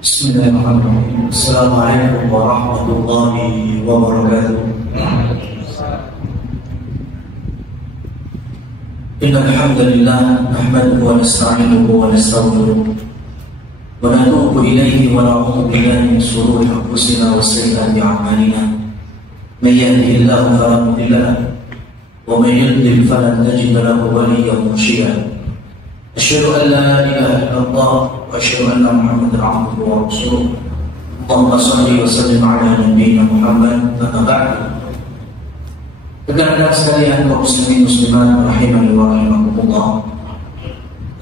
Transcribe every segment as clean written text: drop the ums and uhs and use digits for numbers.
Bismillahirrahmanirrahim. Assalamualaikum warahmatullahi wabarakatuh. Innal hamdalillah nahmaduhu wa nasta'inuhu wa nastaghfiruh wa natubu ilayhi wa na'udzu billahi min shururi anfusina wa sayyiati a'malina. May yahdihillahu fala mudilla lahu wa may yudlil falan tajida lahu waliyyan mursyida. Asyhadu an la ilaha illallah wa asyhadu anna Muhammadan abduhu wa rasuluh. Allahumma shalli wa sallim ala nabiyyina Muhammad. Amma ba'du. Rekan-rekan sekalian kaum muslimin muslimat rahimani wa rahimakumullah.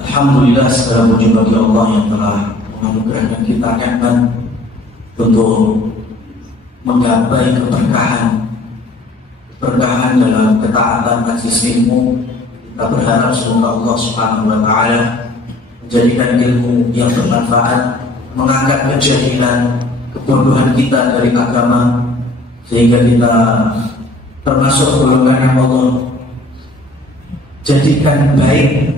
Alhamdulillah, segala puji bagi Allah yang telah menganugerahkan kita nikmat untuk menggapai keberkahan dalam ketaatan kasih ilmu. Kita berharap semoga Allah Subhanahu wa Ta'ala menjadikan ilmu yang bermanfaat, mengangkat kejahilan, kebodohan kita dari agama, sehingga kita termasuk golongan yang Allah jadikan baik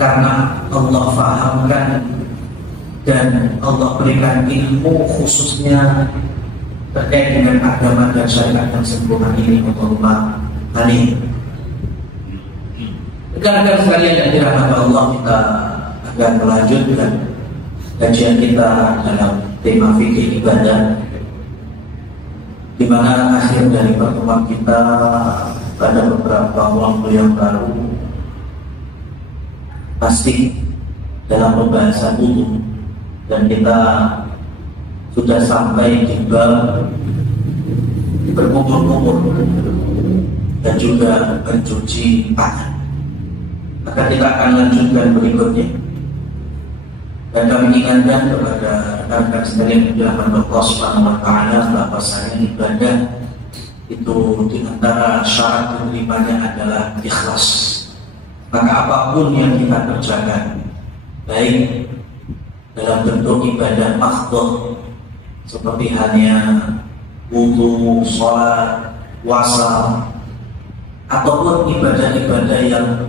karena Allah fahamkan dan Allah berikan ilmu khususnya terkait dengan agama dan syariat yang sempurna ini. Allahumma amin. Rekan-rekan sekalian yang dirahmati Allah, kita akan melanjutkan kajian kita dalam tema fikih ibadah, di mana akhir dari pertemuan kita pada beberapa waktu yang baru pasti dalam pembahasan wudu, dan kita sudah sampai di bab berkumur-kumur dan juga mencuci tangan. Maka kita akan lanjutkan berikutnya. Dan kami ingatkan kepada rekan-rekan sekalian yang dirahmati Allah Subhanahu wa Ta'ala, bahwasanya ibadah itu di antara syarat diterimanya adalah ikhlas. Maka apapun yang kita kerjakan, baik dalam bentuk ibadah makhdhah seperti hanya wudu, sholat, puasa, ataupun ibadah-ibadah yang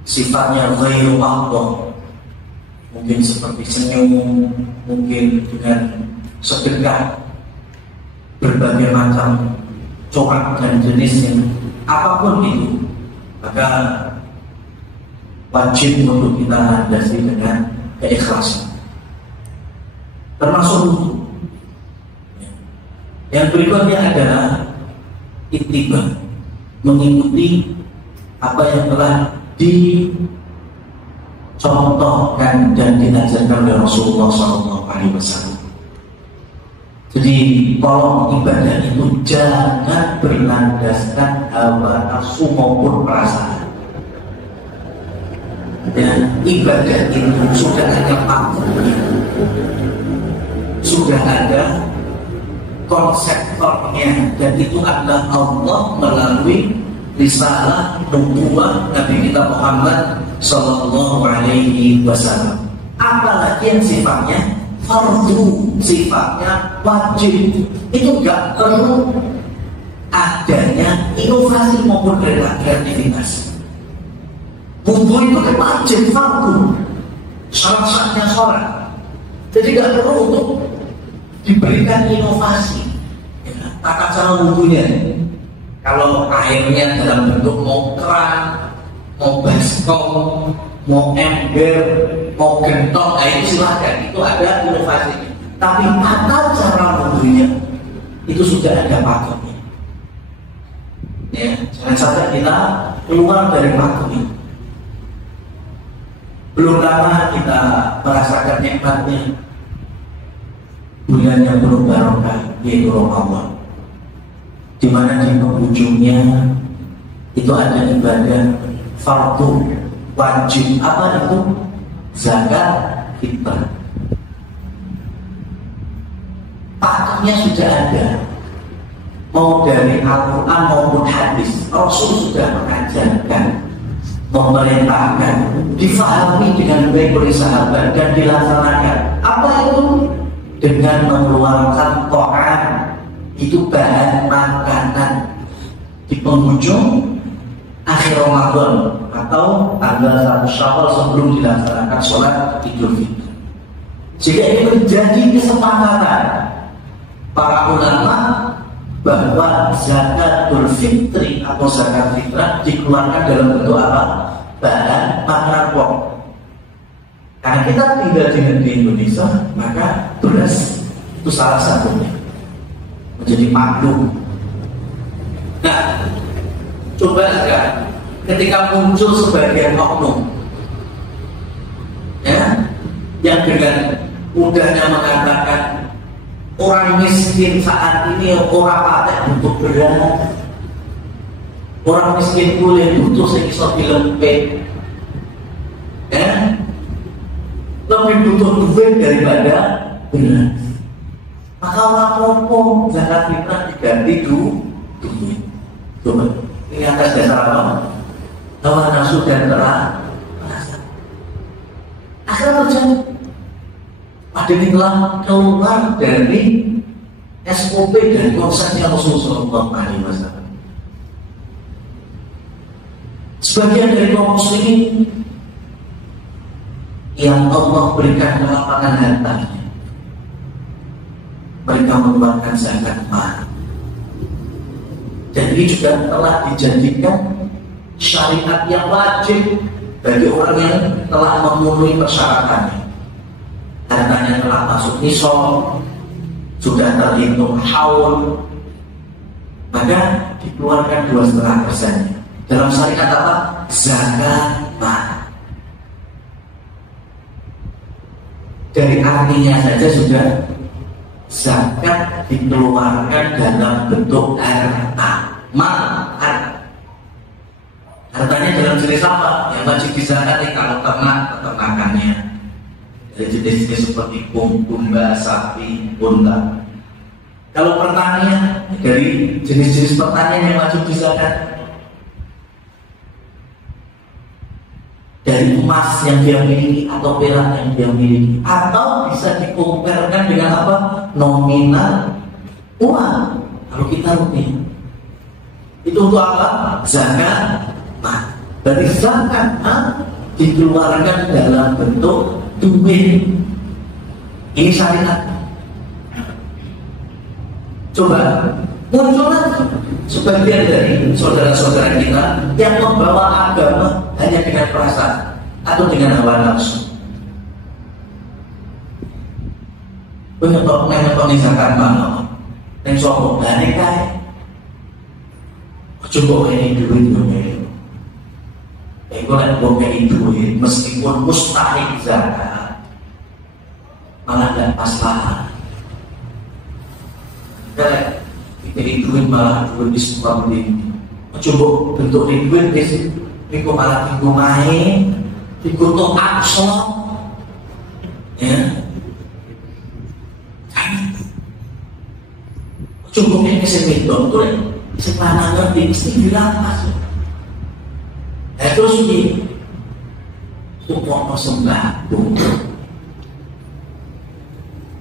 sifatnya ghairu makhdhah, mungkin seperti senyum, mungkin dengan sedekah, berbagai macam corak dan jenisnya, apapun itu, maka wajib untuk kita landasi dengan keikhlasan, termasuk wudu. Yang berikutnya adalah ittiba, mengikuti apa yang telah dicontohkan dan diajarkan oleh Rasulullah SAW. Jadi tolong ibadah itu jangan berlandaskan hawa nafsu maupun perasaan. Dan ibadah itu sudah ada pakunya, sudah ada konseptornya, dan itu adalah Allah melalui risalah nubuwah Nabi kita Muhammad Sallallahu Alaihi Wasallam. Apalagi yang sifatnya fardu, sifatnya wajib, itu nggak perlu adanya inovasi maupun kreativitas. Wudu itu kan wajib, fardu, syarat-syaratnya sholat. Jadi nggak perlu untuk diberikan inovasi. Tata cara wudunya, kalau airnya dalam bentuk mau keran, mau baskom, mau ember, mau gentong, itu silahkan, itu ada inovasi. Tapi tata cara wudunya itu sudah ada pakemnya. Ya, jangan sampai kita keluar dari pakemnya. Belum lama kita merasakan nikmatnya bulan yang penuh barokah, yaitu Ramadan, di mana di penghujungnya itu ada ibadah fardu wajib. Apa itu? Zakat fitrah. Pakemnya sudah ada, mau dari Al-Quran maupun hadis. Rasul sudah mengajarkan, memerintahkan, difahami dengan baik oleh sahabat dan dilaksanakan. Apa itu? Dengan mengeluarkan ta'am, itu bahan makanan, di penghujung akhir Ramadan atau tanggal 1 Syawal sebelum dilaksanakan sholat Idul Fitri. Jika ini menjadi kesepakatan para ulama bahwa zakatul fitri atau zakat fitrah dikeluarkan dalam bentuk apa? Bahan makanan pokok. Karena kita tinggal di negeri Indonesia, maka beras itu salah satunya menjadi pandu. Nah, coba sekarang ketika muncul sebagian oknum ya, yang dengan mudahnya mengatakan orang miskin saat ini orang patek butuh beras, orang miskin boleh butuh sekitar dilempit ya, lebih butuh duit daripada beras. Maka orang ngomong zakat fitrah diganti duit. Coba ini atas dasar apa? Hawa nafsu dan perasaan. Akhirnya terjadi. Pada ini telah keluar dari SOP dan konsepnya Rasulullah SAW. Sebagian dari kaum muslimin yang Allah berikan kelapangan hartanya, mereka mengeluarkan zakat mal. Dan ini juga telah dijadikan syariat yang wajib bagi orang yang telah memenuhi persyaratannya. Hartanya telah masuk nisab, sudah terhitung haul, maka dikeluarkan 2,5%. Dalam syariat apa? Zakat mal. Dari artinya saja sudah zakat dikeluarkan dalam bentuk harta, mal, hartanya dalam jenis apa? Yang wajib dizakati kalau ternak, peternakannya dari jenis-jenis seperti domba, sapi, unta. Kalau pertanian, dari jenis-jenis pertanian yang wajib dizakati. Dari emas yang dia miliki atau perak yang dia miliki, atau bisa dikompetkan dengan apa? Nominal uang. Kalau kita rupiah, itu untuk apa? Zakat. Nah, dari zakat dikeluarkan dalam bentuk duit. Ini syariat. Coba muncullah sebagian dari saudara-saudara kita yang membawa agama hanya dengan perasaan atau dengan hawa nafsu. Penyebab mengenai zakat mana? Yang sopo balik kaya. Coba ini duit ini. Ego nak buat duit meskipun mustahil zakat, malah dan masalah. Jadi duit malah duit di semua ini. Coba bentuk duit di sini. Minggu malah minggu main, minggu tok akso, ya. Cukup ini semidon tuh, sepanjang ngerti mesti dirampas. Terus ini, pokok sembako,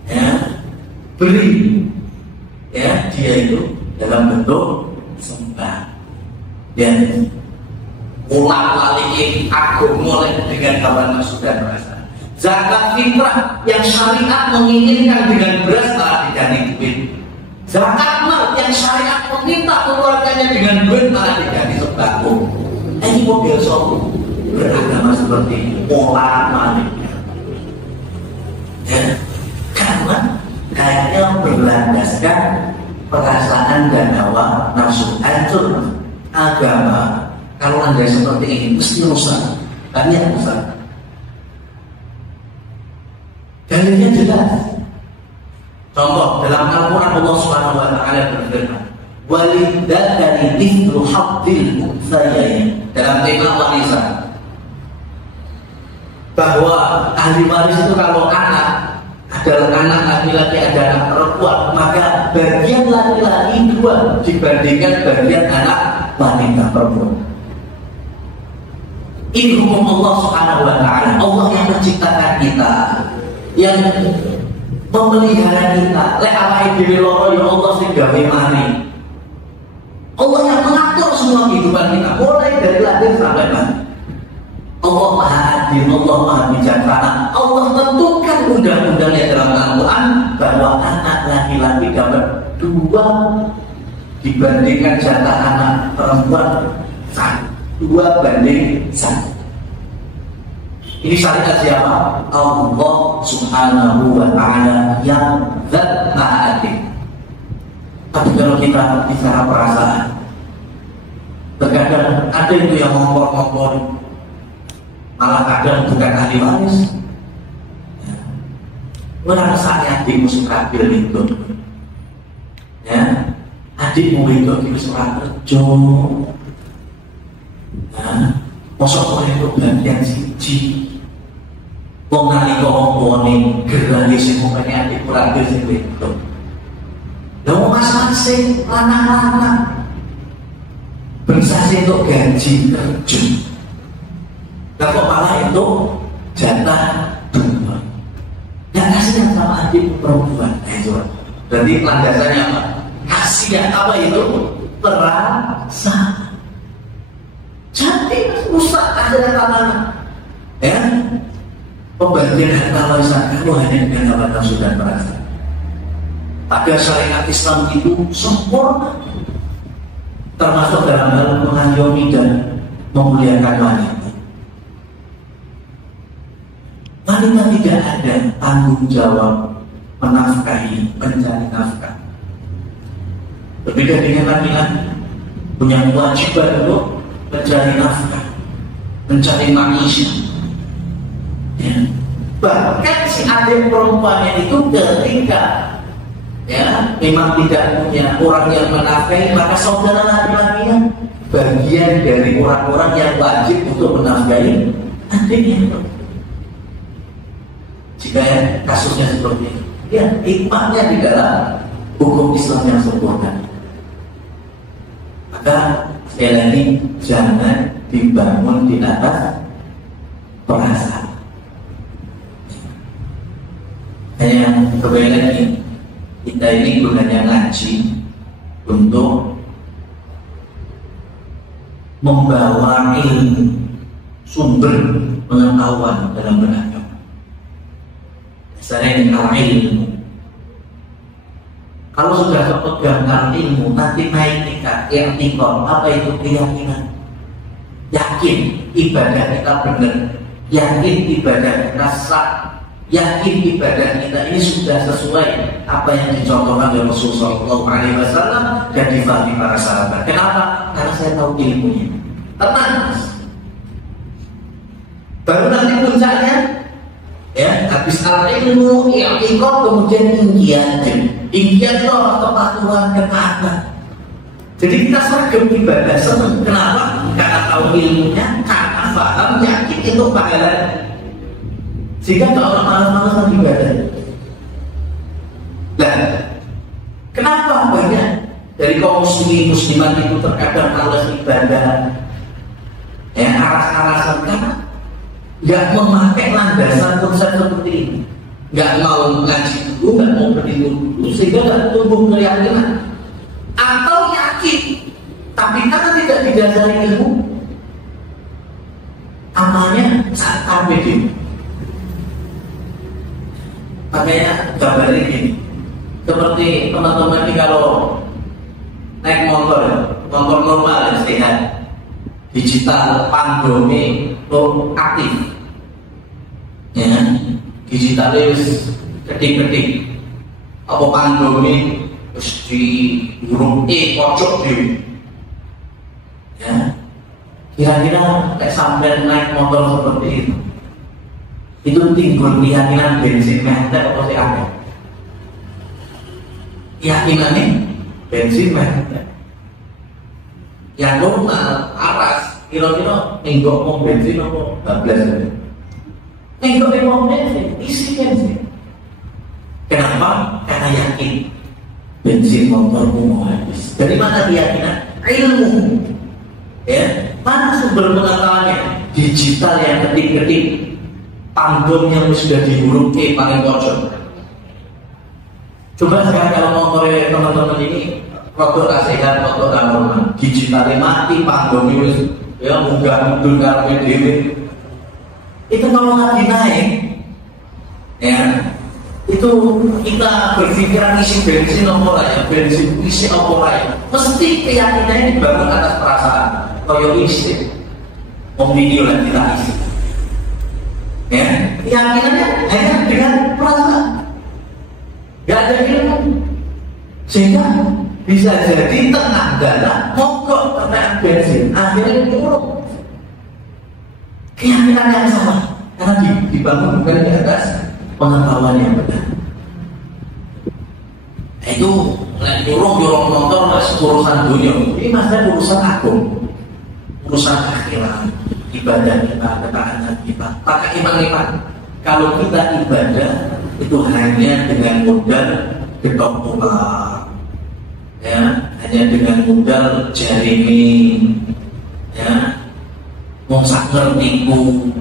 ya, beli, ya dia itu dalam bentuk sembako dan ulang-alik aku mulai dengan hawa nafsu dan perasaan. Zakat fitrah yang syariat menginginkan dengan beras malah diganti duit. Zakat mal yang syariat meminta keluarganya dengan duit malah diganti sembako. Ini model soal beragama seperti pola maliknya. Ya, karena kayaknya berlandaskan perasaan dan hawa nafsu. Hancur agama. Kalau Anda seperti ini, mesti rusak. Banyak rusak. Dalilnya jelas. Contoh, dalam Al-Quran Allah SWT berfirman, "Walidzakari mithlu haddil unthayayn." Dalam tema warisan, bahwa ahli waris itu kalau anak adalah anak laki-laki, ada anak perempuan, maka bagian laki-laki 2 dibandingkan bagian anak wanita perempuan. Ini hukum Allah Subhanahu wa ta'ala. Allah yang menciptakan kita, yang memelihara kita. Lek awake dhewe loro ya Allah sing gawe mari. Allah yang mengatur semua kehidupan kita mulai dari lahir sampai mati. Allah Maha Adil, Allah Maha Bijaksana. Allah tentukan undang-undangnya dalam Al-Quran bahwa anak laki-laki dapat 2 dibandingkan jatah anak perempuan 2:1. Ini syariat siapa? Allah Subhanahu wa Ta'ala yang Zat Maha Adil. Tapi kalau kita bicara perasaan, terkadang ada itu yang ngompor-ngompor, malah kadang bukan ahli waris. Orang rasanya adikmu suka bil itu, ya, adikmu itu suka kerja, ya, mosok itu bagian siji. Wong nalika ngomongin gerane sing ngomongin adik kurang sing itu. Lalu masing-masing anak-anak bersasi untuk gaji kerja. Nah kok malah itu jatah 2. Yang kasihan sama adik perempuan. Berarti landasannya apa? Kasihan apa itu? Perasaan. Jadi rusak akhirnya tanah. Ya, pembagian harta warisan kamu hanya dengan hawa nafsu dan perasaan. Pada syariat Islam itu sempurna, termasuk dalam hal mengayomi dan memuliakan wanita. Wanita tidak ada tanggung jawab menafkahi, mencari nafkah. Berbeda dengan laki-laki, punya kewajiban untuk mencari nafkah, mencari manusia. Ya. Bahkan si adik perempuannya itu ketika memang tidak punya orang yang menafkahi, maka saudara laki-lakinya bagian dari orang-orang yang wajib untuk menafkahi adiknya. Jika kasusnya seperti itu, ya hikmahnya di dalam hukum Islam yang sempurna. Maka sekali lagi jangan dibangun di atas perasaan. Hanya kembali lagi, kita ini gunanya ngaji untuk membawa ilmu, sumber pengetahuan dalam beragama. Dasarnya ilmu. Kalau sudah terpegang ilmu, nanti naik tingkat i'tiqad. Apa itu keyakinan? Yakin ibadah kita benar, yakin ibadah kita sah, yakin ibadah kita ini sudah sesuai apa yang dicontohkan oleh Rasulullah SAW dan difahami para sahabat. Kenapa? Karena saya tahu ilmunya. Tenang. Baru nanti puncaknya, ya, habis ilmu, i'tiqad, kemudian ingkian itu kepatuhan, ketaatan. Jadi kita seragam ibadah senang. Kenapa? Karena tahu ilmunya, karena paham, yakin itu pahala. Sehingga kalau orang malas-malasan ibadah. Nah, kenapa banyak dari kaum muslimat itu terkadang malas ibadah? Ya, aras-arasan karena nggak memakai landasan konsep seperti ini. Nggak mau ngaji dulu, nggak mau berdiri dulu, sehingga nggak tumbuh keyakinan. Atau yakin, tapi karena tidak didasari ilmu, amalnya saat ABD. Makanya gambarnya gini, seperti teman-teman ini kalau naik motor normal yang sehat, digital pandemi aktif, ya, digital itu ketik-ketik, apa pandemi terus di huruf E pojok di, ya, kira-kira kayak sampai naik motor seperti itu timbul keyakinan bensin menter atau si ada? Keyakinan ini bensin menter. Yang normal aras kira-kira nenggok mau bensin apa 12. Nenggok mau bensin, isi bensin. Kenapa? Karena yakin bensin motormu mau habis. Dari mana keyakinan? Ilmu. Ya, mana sumber pengetahuannya? Digital yang ketik-ketik. Panggung yang sudah di huruf E paling pojok. Coba sekarang kalau motornya teman-teman ini motor sehat, motor normal, digitalnya mati, panggung itu ya munggah mundur karena dewe itu kalau lagi naik, ya, itu kita berpikiran isi bensin apa ya, bensin isi apa ya, mesti keyakinannya dibangun atas perasaan. Kalau isi, video lah kita isi, ya, keyakinannya hanya dengan perasaan, nggak ada ilmu, sehingga bisa jadi tengah jalan mogok karena bensin, akhirnya buruk. Keyakinan yang sama karena dibangun bukan di atas pengetahuan yang benar. Itu dorong motor masih urusan dunia. Ini masalah urusan agung, urusan akhirat, ibadah kita, ketaatan kita, pakai iman. Kalau kita ibadah itu hanya dengan modal gedok tular, ya, hanya dengan modal jaringan, ya, mongsak ngertiku,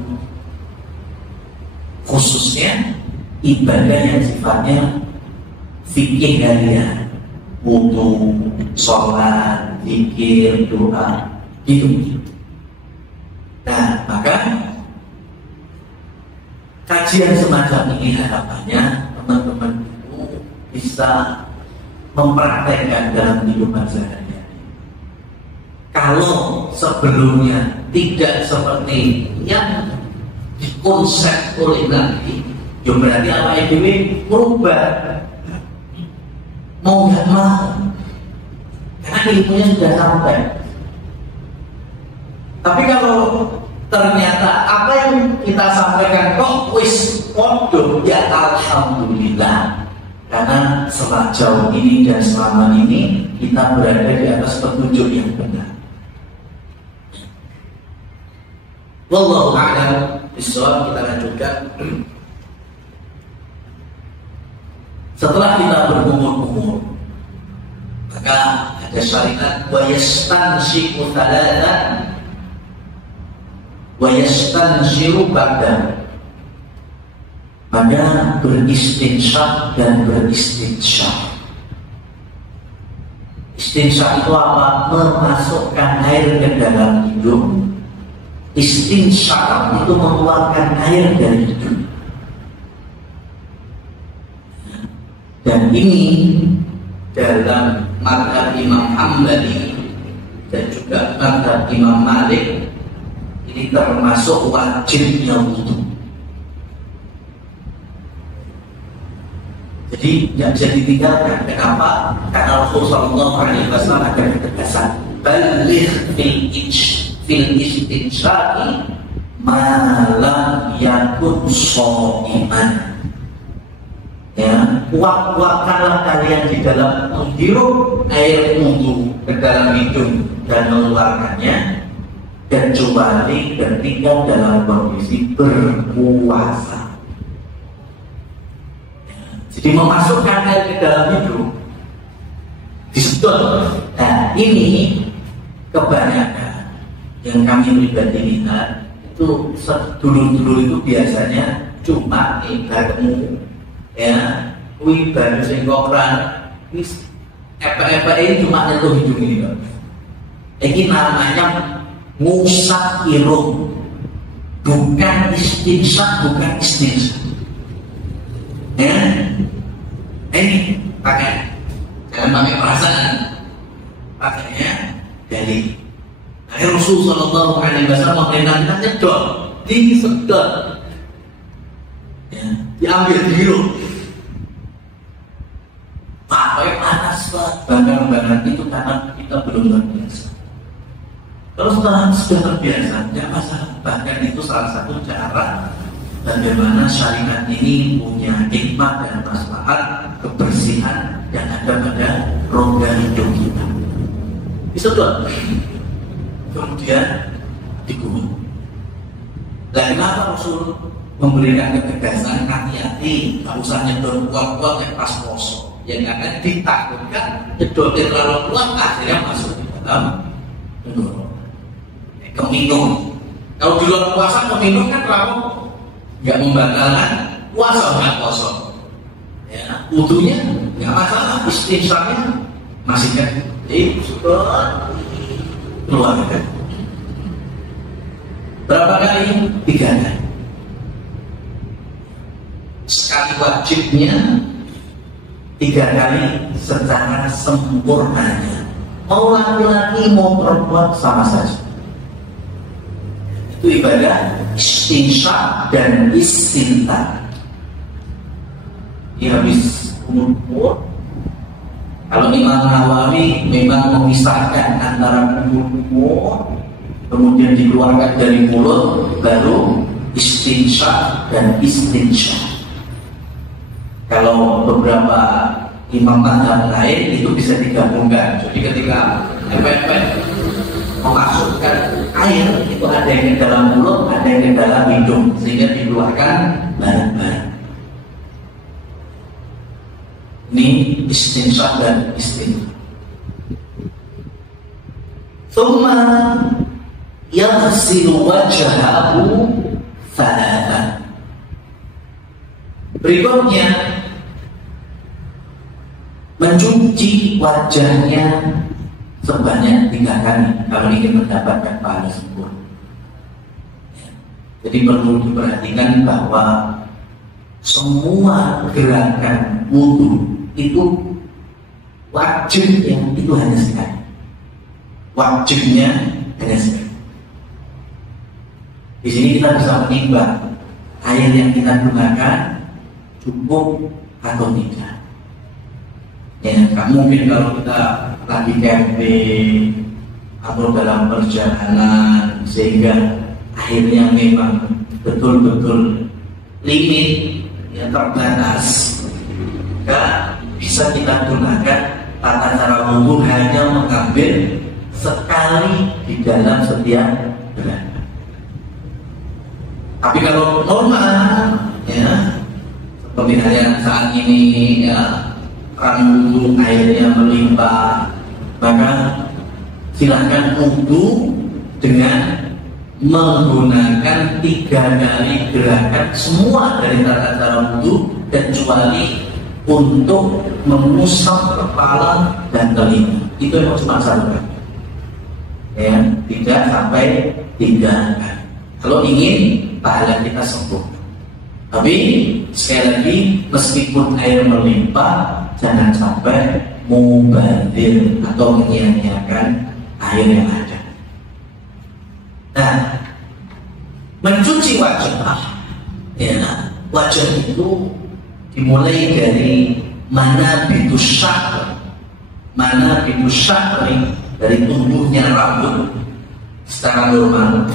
khususnya ibadah yang sifatnya fikih harian, wudu, sholat, zikir, doa, gitu. Nah, maka kajian semacam ini harapannya teman-teman itu bisa mempraktekkan dalam kehidupan sehari-hari. Kalau sebelumnya tidak seperti yang dikonsep oleh Nabi, ya berarti apa itu berubah, mau nggak mau, karena ilmunya sudah sampai. Tapi kalau ternyata apa yang kita sampaikan kok wis podo, ya alhamdulillah. Karena sejauh ini dan selama ini kita berada di atas petunjuk yang benar. Wallahu a'lam bishawab. Kita lanjutkan. Setelah kita berumur-umur, maka ada syariat wa yastanshiqu thalathan wa yastanshiru ba'da. Pada beristinsyak dan beristinsyak. Istinsyak itu apa? Memasukkan air ke dalam hidung. Istinsyak itu mengeluarkan air dari hidung. Dan ini dalam mazhab Imam Hambali dan juga mazhab Imam Malik, ini termasuk wajibnya wudu. Jadi tidak bisa ditinggalkan. Kenapa? Karena Rasulullah SAW ada ketegasan. Baligh fil istinsyaqi ma lam yakun sha'iman. Ya, kuat-kuatkanlah kalian di dalam menghirup air wudu ke dalam hidung dan mengeluarkannya, kecuali ketika dalam kondisi berpuasa. Jadi memasukkan air ke dalam hidung disedot. Nah, ini kebanyakan yang kami pribadi lihat itu dulu itu biasanya cuma ibaratmu, ya, baru singkopran, ini cuma nyentuh hidung ini. Ini namanya musakirun, bukan istinsyak, bukan istinsyak. Ya, ini pakai, jangan pakai perasaan, pakainya dari. Rasulullah SAW memerintahkan nyedot, disedot, ya, diambil dihirup. Pakai panas banget, banget itu karena kita belum terbiasa. Kalau setelah sudah terbiasa, tidak masalah. Bahkan itu salah satu cara bagaimana syariat ini punya hikmah dan maslahat kebersihan yang ada pada rongga hidung kita. Disedot, kemudian digulung. Dan kenapa Rasul memberikan ketegasan hati-hati, tak usah nyedot kuat-kuat yang pas poso, yang akan ditakutkan nyedotnya terlalu kuat akhirnya masuk di dalam tenggorokan. Keminum. Kalau di luar puasa keminum kan terlalu nggak membatalkan puasa, nggak kosong. Ya, wudunya nggak masalah, istinsyaknya masih kan. Jadi sudah keluar kan. Berapa kali? 3 kali. sekali wajibnya, 3 kali secara sempurnanya. Mau laki-laki mau perempuan sama saja. Itu ibadah istinsyak dan istinta. Dia habis kumur-kumur. Kalau Imam Nawawi memang memisahkan antara kumur-kumur, kemudian dikeluarkan dari mulut, baru istinsyak dan istinsyak. Kalau beberapa imam mazhab lain itu bisa digabungkan. Jadi ketika memasukkan air itu ada yang ke dalam mulut, ada yang ke dalam hidung, sehingga dikeluarkan bareng-bareng. Ini istinsyak dan istinta. Thumma yaghsilu wajhahu thalathan. Berikutnya mencuci wajahnya sebanyak 3 kali kalau ingin mendapatkan pahala sempurna. Jadi perlu diperhatikan bahwa semua gerakan wudu itu wajibnya itu hanya sekali. Wajibnya hanya sekali. Di sini kita bisa menimbang air yang kita gunakan cukup atau tidak. Ya, mungkin kalau kita lagi camping atau dalam perjalanan sehingga akhirnya memang betul-betul limit, ya, terbatas, maka bisa kita gunakan tata cara wudu hanya mengambil sekali di dalam setiap gerakan. Tapi kalau normal, ya, seperti halnya saat ini, ya, keran wudu airnya melimpah, maka silakan wudu dengan menggunakan 3 kali gerakan semua dari tata cara wudu, kecuali untuk mengusap kepala dan telinga. Itu yang cuma 1 kali, ya, tidak sampai 3 kali. Kalau ingin pahala kita sempurna. Tapi sekali lagi, meskipun air melimpah, jangan sampai mubazir atau menyia-nyiakan air yang ada. Nah, mencuci wajah, ya, wajah itu dimulai dari manabitus sya'ri, dari tumbuhnya rambut secara normal.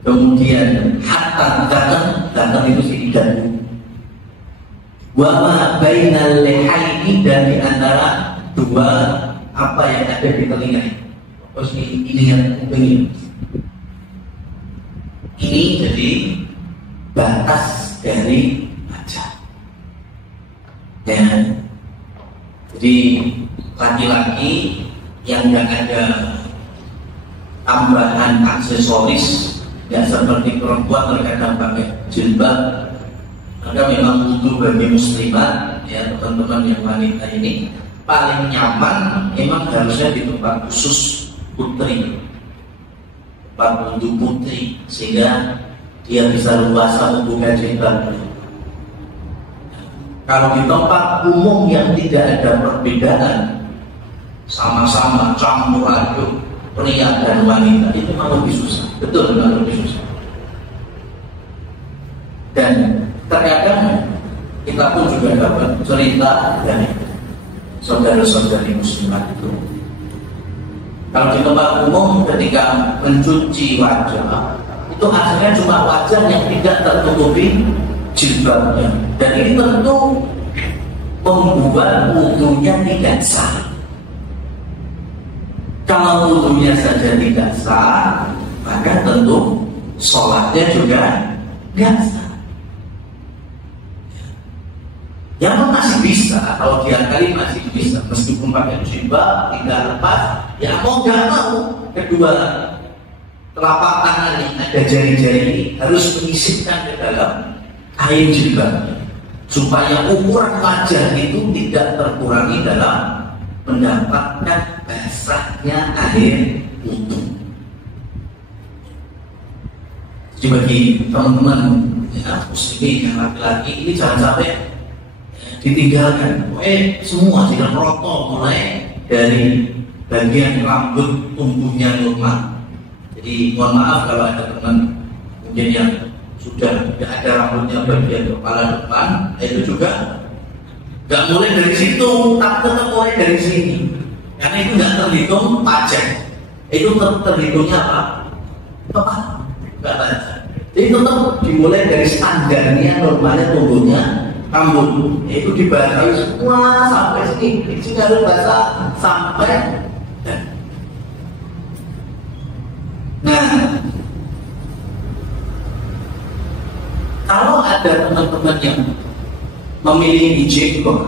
Kemudian hatta datang itu si dagu. Wa ma bainal lihaini, dan di antara 2 apa yang ada di telinga. Terus ini yang kuping ini jadi batas dari wajah. Ya. Jadi laki-laki yang nggak ada tambahan aksesoris, ya, seperti perempuan terkadang pakai jilbab, maka memang wudu bagi muslimat, ya, teman-teman yang wanita ini paling nyaman memang harusnya di tempat khusus putri, tempat wudu putri, sehingga dia bisa luasa membuka jilbabnya. Kalau di tempat umum yang tidak ada perbedaan, sama-sama campur aduk pria dan wanita, itu memang lebih susah. Betul, memang lebih susah. Dan terkadang kita pun juga dapat cerita dari saudara-saudari muslimat itu, kalau di tempat umum ketika mencuci wajah, itu akhirnya cuma wajah yang tidak tertutupi jilbabnya, dan ini tentu membuat wudunya tidak sah. Kalau wudunya saja tidak sah, maka tentu sholatnya juga tidak sah. Yang masih bisa, kalau diakali masih bisa, meskipun pakai jilbab tidak lepas, ya mau nggak mau, kedua telapak tangan yang ada jari-jari harus menyisipkan ke dalam kain jilbabnya, supaya ukuran wajah itu tidak terkurangi dalam mendapatkan basahnya air wudu. bagi teman-teman ya, muslimin yang laki-laki ini jangan sampai ditinggalkan. Semua tidak merotong mulai dari bagian rambut tumbuhnya normal. Jadi mohon maaf kalau ada teman mungkin yang sudah tidak ada rambutnya bagian kepala depan, itu juga nggak mulai dari situ, tapi tetap mulai dari sini. Karena itu nggak terhitung pajak, itu terhitungnya apa? Nggak pajak. Jadi tetap dimulai dari standarnya normalnya tumbuhnya rambut, itu dibasahi semua sampai sini. Di sini harus basah sampai. Nah, kalau ada teman-teman yang memilih jenggot,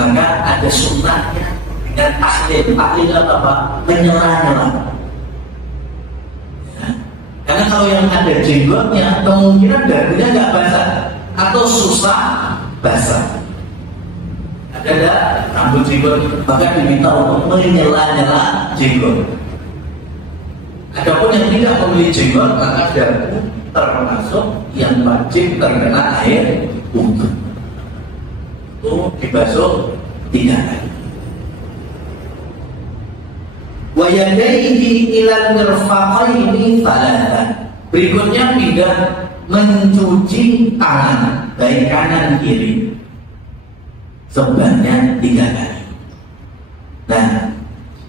maka ada sunnahnya dengan tahlil apa? Menyela-nyela. Ya. Karena kalau yang ada jenggotnya, kemungkinan dagunya nggak basah atau susah basah. Ada rambut jenggot, maka diminta untuk menyela-nyela jenggot. Adapun yang tidak memilih jenggot, maka dagu termasuk yang wajib terkena air wudhu. Itu dibasuh 3 kali. Wa yadaihi ilal mirfaqaini thalathan. Berikutnya pindah mencuci tangan baik kanan kiri sebanyak 3 kali. Nah,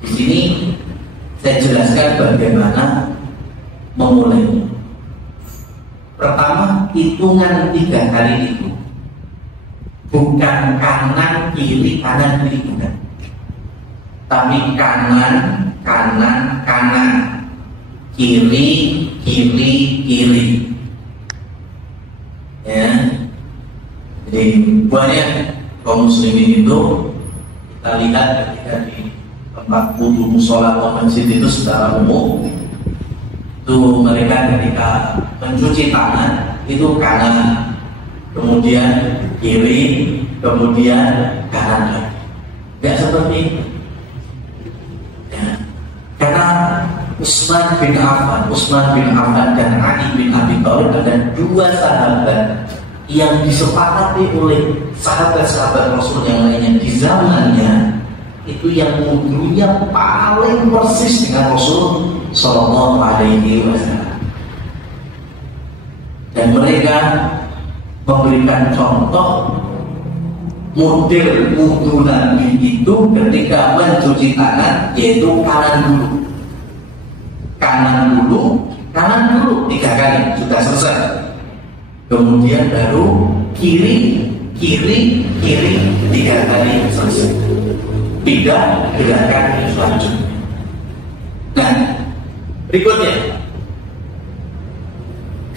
di sini saya jelaskan bagaimana memulainya. Pertama, hitungan 3 kali itu bukan kanan kiri bukan, tapi kanan kiri ya. Jadi banyak kaum muslimin itu kita lihat ketika di tempat wudhu musola atau masjid itu secara umum itu mereka ketika mencuci tangan itu kanan, kemudian kiri, kemudian kanan lagi. Tidak seperti itu. Ya. Karena Utsman bin Affan dan Ali bin Abi Thalib adalah 2 sahabat yang disepakati oleh sahabat-sahabat Rasul yang lainnya di zamannya itu yang wudhunya paling persis dengan Rasul Sallallahu Alaihi Wasallam. Dan mereka memberikan contoh model wudhu Nabi itu ketika mencuci tangan, yaitu kanan dulu 3 kali sudah selesai. Kemudian baru kiri 3 kali selesai. Pindah gerakan selanjutnya. Nah, berikutnya,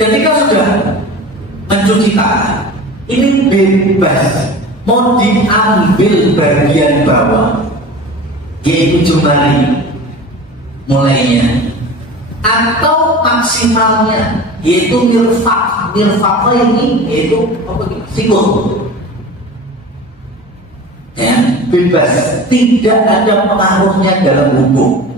ketika sudah mencuci tangan, ini bebas mau diambil bagian bawah, yaitu jemari mulainya, atau maksimalnya, yaitu mirfaq ini, yaitu sikut. Ya, bebas, tidak ada pengaruhnya dalam hukum.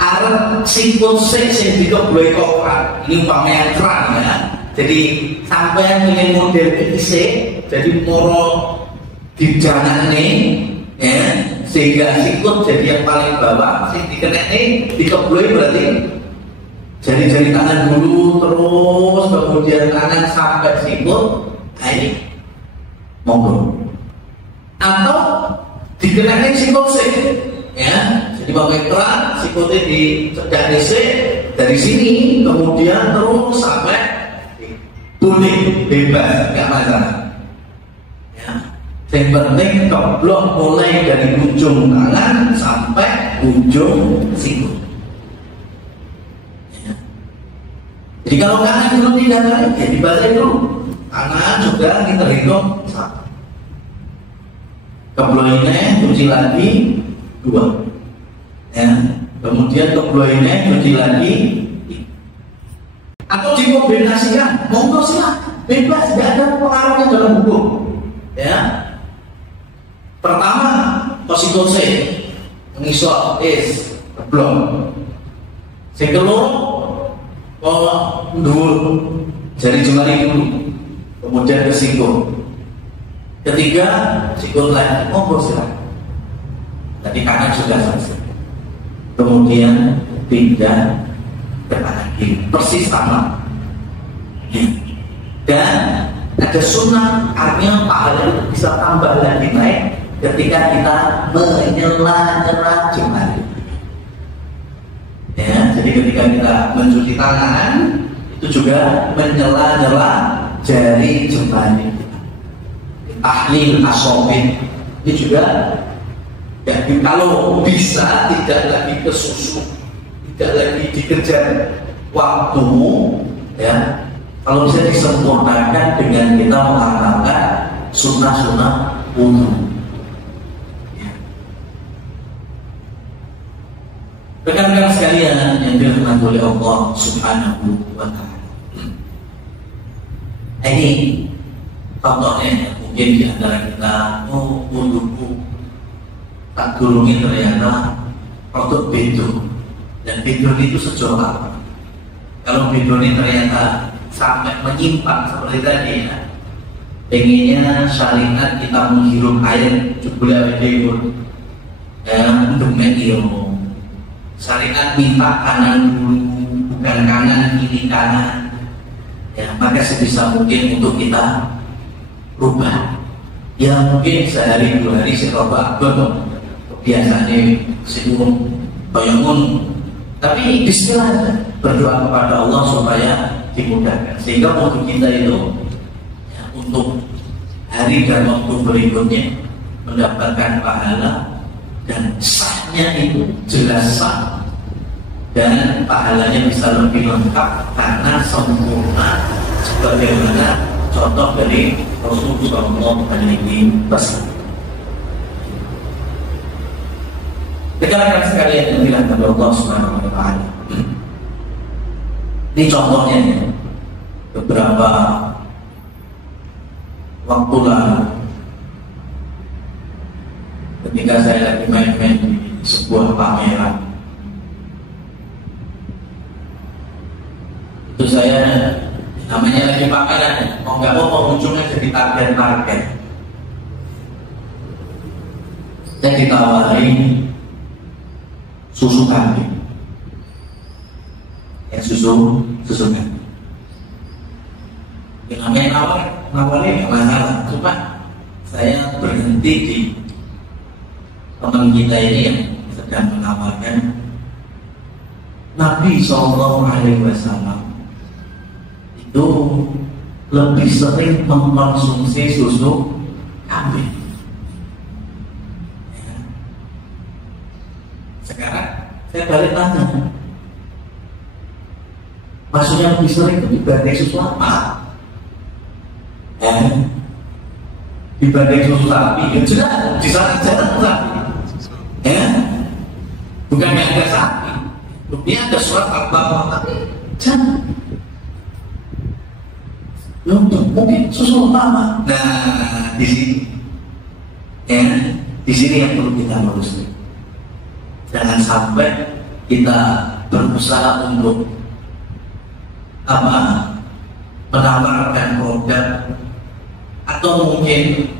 Arep sikut sing dikebloi kokrat, ini umpamanya keran ya. Jadi sampai ini model isik, jadi moro dijanakne ya, sehingga sikut jadi yang paling bawah, sing dikenekne dikebloi berarti jari-jari tangan dulu terus kemudian tangan sampai sikut. Nah ini monggo. Atau dikenakan sikut ya, jadi pakai keran sikutnya dicedak disik dari sini kemudian terus sampai boleh bebas, nggak masalah ya. Yang penting keblok mulai dari ujung tangan sampai ujung sikut ya. Jadi kalau kanan dulu tidak kali ya dibasahi dulu, kanan juga kita hitung satu. Kebloinnya cuci lagi 2 ya. Kemudian kebloinnya cuci lagi 3. Atau dikombinasikan, monggo silakan, bebas, tidak ada pengaruhnya dalam hukum ya. Pertama konstitusi mengisok keblok, sekelur ndur, jari jemari dulu, kemudian ke sikut. Ketiga, sikut lagi, monggo silakan. Tadi kanan sudah selesai. Kemudian pindah ke kanan kiri, persis sama. Dan ada sunnah, artinya pahala itu bisa tambah lagi naik ketika kita menyela-nyela jemari. Ya, jadi ketika kita mencuci tangan itu juga menyela-nyela jari jemari. Tahlil asobin ini juga ya, kalau bisa tidak lagi ke susu, tidak lagi dikejar waktumu, ya. Kalau bisa disempurnakan dengan kita mengamalkan sunnah-sunnah wudu. Ya. Rekan-rekan sekalian yang dirahmati oleh Allah Subhanahu wa Ta'ala. Ini contohnya. Mungkin di antara kita, wuduku tak gulungin ternyata produk bedo, dan bedo itu sejauh apa? Kalau bedo ini ternyata sampai menyimpang seperti tadi ya, pengennya syariat kita menghirup air jebule bedo, untuk mengiru. Syariat minta kanan dulu, bukan kanan kiri kanan. Ya, maka sebisa mungkin untuk kita rubah. Ya mungkin sehari dua hari saya rubah biasanya sebelum bangun, tapi bismillah berdoa kepada Allah supaya dimudahkan, sehingga untuk kita itu ya, untuk hari dan waktu berikutnya mendapatkan pahala, dan sahnya itu jelas sah, dan pahalanya bisa lebih lengkap karena sempurna sebagaimana contoh dari Rasulullah SAW. Rekan-rekan sekalian yang dilakukan Allah Subhanahu wa Ta'ala. Ini contohnya ya, beberapa waktu lalu ketika saya lagi main-main di sebuah pameran, itu saya namanya lagi pameran, mau nggak mau pengunjungnya jadi target. Saya ditawari susu kambing, ya susu kambing. Namanya nawarnya nggak masalah, cuma saya berhenti di teman kita ini yang sedang menawarkan. Nabi SAW itu lebih sering mengkonsumsi susu kambing. Ya. Sekarang saya balik tanya, maksudnya lebih sering dibanding susu apa? Ya. Dibanding susu sapi, ya jelas di sana jarang sapi. Ya. Bukan yang ada sapi, ini ada surat al-Baqarah, tapi jangan. Mungkin susu utama. Nah, di sini, ya, di sini yang perlu kita luruskan. Jangan sampai kita berusaha untuk menawarkan produk atau mungkin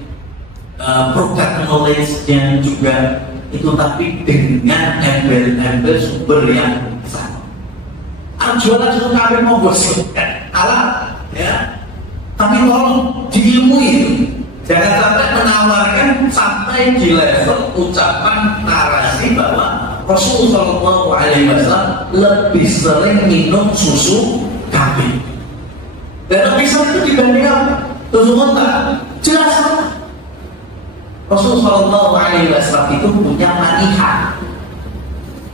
produk knowledge-nya juga itu, tapi dengan embel-embel sumber yang sama. Jualan susu kambing mau gosipkan alat, ya. Tapi tolong diilmui itu. Jangan sampai menawarkan sampai di level ucapan narasi bahwa Rasulullah SAW lebih sering minum susu kambing. Dan lebih sering itu dibanding apa? Susu unta. Jelas apa? Rasulullah SAW itu punya manihah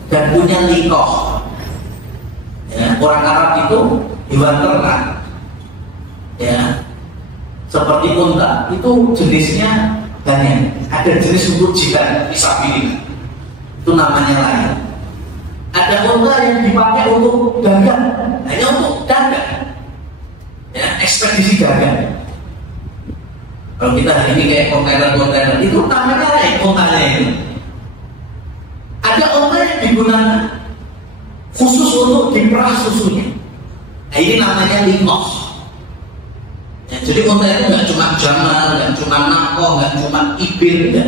dan punya likoh. Ya, orang Arab itu hewan ternak. Ya, seperti unta itu jenisnya banyak. Ada jenis untuk jihad, fisabilillah, itu namanya lain. Ada unta yang dipakai untuk dagang, hanya untuk dagang, ya, ekspedisi dagang. Kalau kita hari ini kayak kontainer itu namanya lain untanya itu. Ada unta yang digunakan khusus untuk diperah susunya. Nah, ini namanya likoh. Ya, jadi unta itu nggak cuma jamal, nggak cuma nakoh, nggak cuma ibil, ya.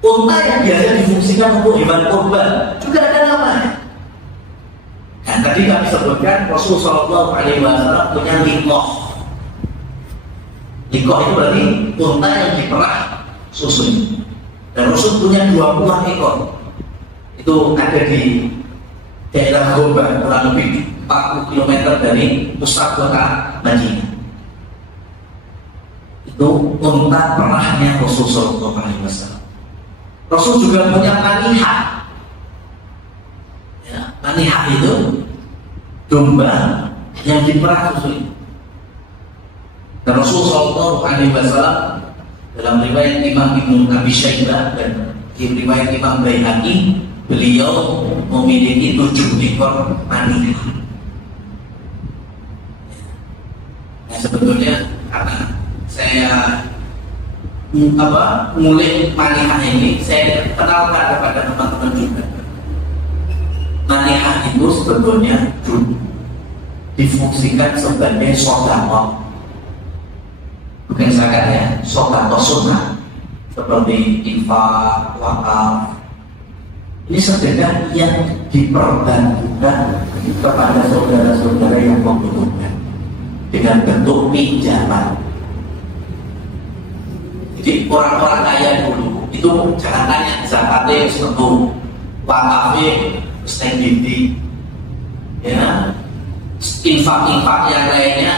Unta yang biasa difungsikan untuk hewan kurban juga ada namanya. Dan tadi kami sebutkan Rasulullah SAW punya likoh. Likoh itu berarti unta yang diperah susunya. Dan Rasul punya 20 ekor. Itu ada di daerah Goba, kurang lebih 40 km dari pusat kota Madinah. Itu unta perahnya Rasulullah SAW. Rasul juga punya manihah. Ya, manihah itu domba yang diperah susunya. Dan Rasulullah SAW dalam riwayat Imam Ibnu Abi Syaibah dan riwayat Imam Baihaqi, beliau memiliki 7 ekor manihah. Nah, sebetulnya karena saya mulai manihah ini, saya kenalkan kepada teman-teman juga. Manihah itu sebetulnya difungsikan sebagai sodaqah, bukan zakat ya, sodaqah sunnah seperti infak, wakaf. Ini sedekah yang diperbantukan kepada saudara-saudara yang membutuhkan dengan bentuk pinjaman. Jadi orang-orang kaya dulu itu jangan tanya zakatnya satu, wakafnya stenditi, ya, infak-infak yang lainnya.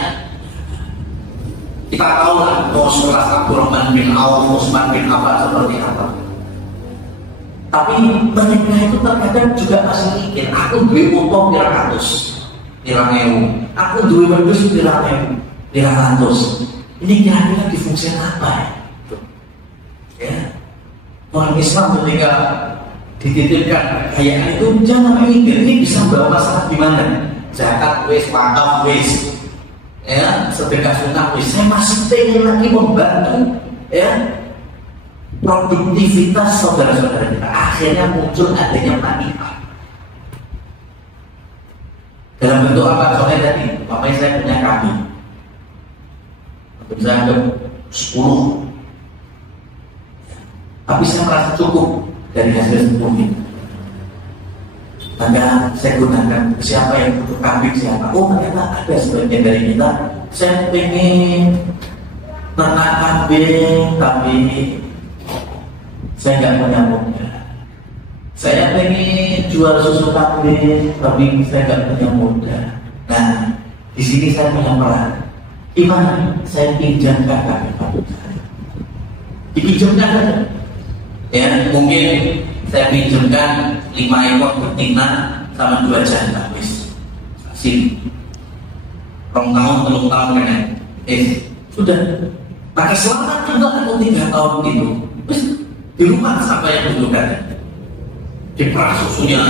Kita tahu lah, Rasulullah Abdurrahman bin Auf, Utsman bin Affan seperti apa. Tapi mereka itu terkadang juga masih mikir, aku duit utang pirang ewu, aku duit wedhus pirang ratus. Ini kira-kira difungsikan apa ya? Ya, orang Islam ketika dititipkan kekayaan itu jangan mikir ini bisa bawa masalah di mana. Zakat wis, wakaf wis, ya, sedekah sunnah wis. Saya masih pengen lagi membantu, ya, produktivitas saudara-saudara kita. Akhirnya muncul adanya manihah. Dalam bentuk apa? Soalnya tadi, makanya saya punya kambing. Bisa ada 10. Tapi saya merasa cukup dari hasil 10 ini. Maka saya gunakan siapa yang butuh kambing siapa. Oh ternyata ada sebagian dari kita. Saya pengen ternak kambing, tapi saya nggak punya modal. Saya pengen jual susu kambing, tapi saya nggak punya modal. Nah, di sini saya punya peran. Gimana? Saya pinjamkan kambing saya. Dipinjamkan saja. Ya, mungkin saya pinjamkan 5 ekor betina sama 2 jantan. Sini. 2 tahun, 3 tahun kan? Sudah. Maka selama 2 atau 3 tahun itu, di rumah siapa yang butuhkan? Diperah susunya,